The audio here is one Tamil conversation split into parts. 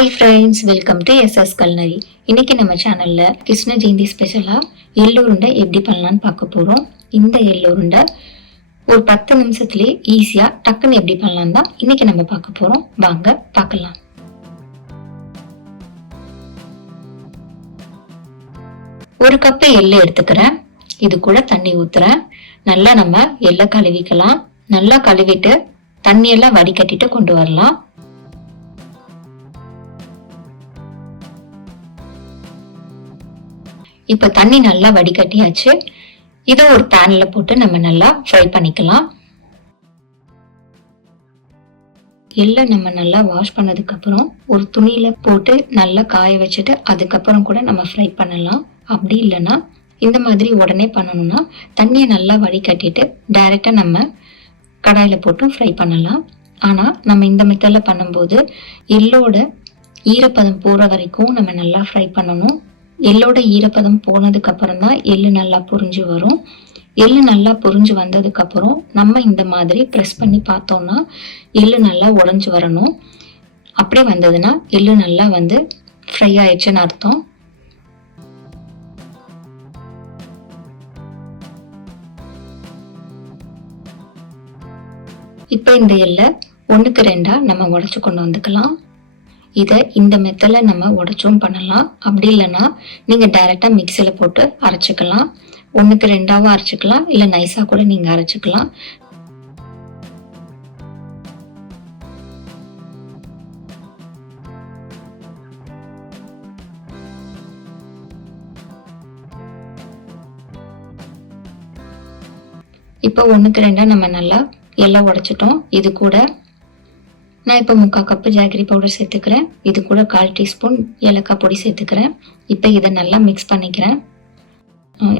Hi friends, welcome to SS culinary. இன்னைக்கு நம்ம சேனல்ல கிருஷ்ண ஜெயந்தி ஸ்பெஷலா எள்ளு உருண்டை எப்படி பண்ணலான்னு பார்க்க போறோம். இந்த எள்ளு உருண்டை ஒரு 10 நிமிஷத்துலயே ஈஸியா டக்குன்னு எப்படி பண்ணலாம் தான் இன்னைக்கு நம்ம பார்க்க போறோம். வாங்க பார்க்கலாம். ஒரு கப்பு எள்ளு எடுத்துக்கிறேன். இது கூட தண்ணி ஊத்துறேன். நல்லா நம்ம எள்ளை கழுவிக்கலாம். நல்லா கழுவிட்டு தண்ணியெல்லாம் வடிகட்டிட்டு கொண்டு வரலாம். இப்ப தண்ணி நல்லா வடிகட்டியாச்சு. இதை ஒரு பேன்ல போட்டு நம்ம நல்லா ஃப்ரை பண்ணிக்கலாம். எள்ளை நம்ம நல்லா வாஷ் பண்ணதுக்கு அப்புறம் ஒரு துணியில போட்டு நல்லா காய வச்சுட்டு அதுக்கப்புறம் கூட நம்ம ஃப்ரை பண்ணலாம். அப்படி இல்லைன்னா இந்த மாதிரி உடனே பண்ணணும்னா தண்ணியை நல்லா வடிகட்டிட்டு டைரக்டா நம்ம கடாயில போட்டு ஃப்ரை பண்ணலாம். ஆனா நம்ம இந்த மெத்தட்ல பண்ணும்போது எள்ளோட ஈரப்பதம் போற வரைக்கும் நம்ம நல்லா ஃப்ரை பண்ணணும். எள்ளோட ஈரப்பதம் போனதுக்கு அப்புறம் தான் எள்ளு நல்லா பொரிஞ்சு வரும். எள்ளு நல்லா பொரிஞ்சு வந்ததுக்கு அப்புறம் நம்ம இந்த மாதிரி ப்ரெஸ் பண்ணி பார்த்தோம்னா எள்ளு நல்லா உடைஞ்சு வரணும். அப்படி வந்ததுன்னா எள்ளு நல்லா ஃப்ரை ஆயிடுச்சுன்னு அர்த்தம். இப்ப இந்த எள்ளை 1க்கு 2 நம்ம உடைச்சு கொண்டு வந்துக்கலாம். இதை இந்த மெத்தட்ல நம்ம உடைச்சும் பண்ணலாம். அப்படி இல்லைன்னா நீங்க டைரக்டா மிக்சியில போட்டு அரைச்சிக்கலாம். 1க்கு 2 அரைச்சிக்கலாம், இல்ல நைஸா கூட நீங்க அரைச்சிக்கலாம். இப்போ 1க்கு 2 நம்ம நல்லா எல்லாம் உடைச்சிட்டோம். இது கூட நான் இப்போ 3/4 கப்பு ஜாகரி பவுடர் சேர்த்துக்கிறேன். இது கூட 1/4 டீஸ்பூன் ஏலக்காய் பொடி சேர்த்துக்கிறேன். இப்போ இதை நல்லா மிக்ஸ் பண்ணிக்கிறேன்.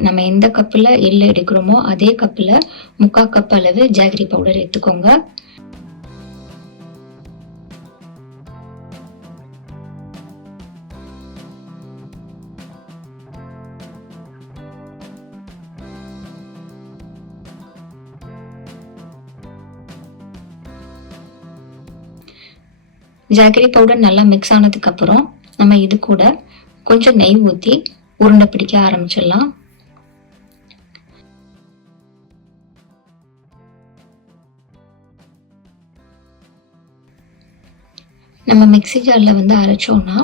நம்ம எந்த கப்பில் எள்ளு எடுக்கிறோமோ அதே கப்பில் 3/4 கப் அளவு ஜாகரி பவுடர் எடுத்துக்கோங்க. ஜாகரி பவுடர் நல்லா மிக்ஸ் ஆனதுக்கு அப்புறம் நம்ம இது கூட கொஞ்சம் நெய் ஊற்றி உருண்டை பிடிக்க ஆரம்பிச்சிடலாம். நம்ம மிக்சி ஜாரில் அரைச்சோம்னா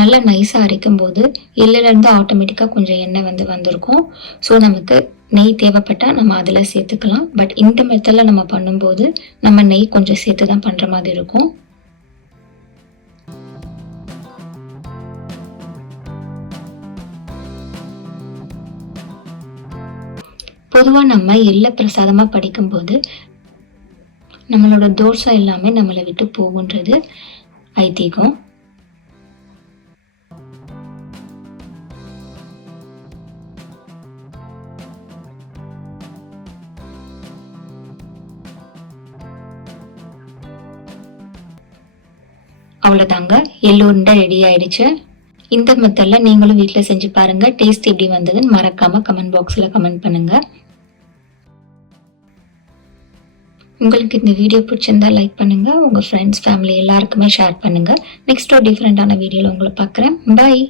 நல்லா நைஸாக அரைக்கும் போது எள்ளிலேருந்து ஆட்டோமேட்டிக்காக கொஞ்சம் எண்ணெய் வந்திருக்கும். ஸோ நமக்கு நெய் தேவைப்பட்டால் நம்ம அதில் சேர்த்துக்கலாம். பட் இந்த மெத்தடில் நம்ம பண்ணும்போது நம்ம நெய் கொஞ்சம் சேர்த்து தான் பண்ணுற மாதிரி இருக்கும். பொதுவாக நம்ம எள்ளை பிரசாதமாக படிக்கும்போது நம்மளோட தோஷம் எல்லாமே நம்மளை விட்டு போகுன்றது ஐதீகம். அவ்வளோதாங்க, எள்ளு உருண்டை ரெடி ஆயிடுச்சு. இந்த மெத்தட்ல நீங்களும் வீட்டில் செஞ்சு பாருங்க. டேஸ்ட் எப்படி வந்ததுன்னு மறக்காம கமெண்ட் பாக்ஸில் கமெண்ட் பண்ணுங்க. உங்களுக்கு இந்த வீடியோ பிடிச்சிருந்தா லைக் பண்ணுங்க. உங்க ஃப்ரெண்ட்ஸ் ஃபேமிலி எல்லாருக்குமே ஷேர் பண்ணுங்க. நெக்ஸ்ட் ஒரு டிஃப்ரெண்டான வீடியோவில் உங்களை பார்க்குறேன். பாய்.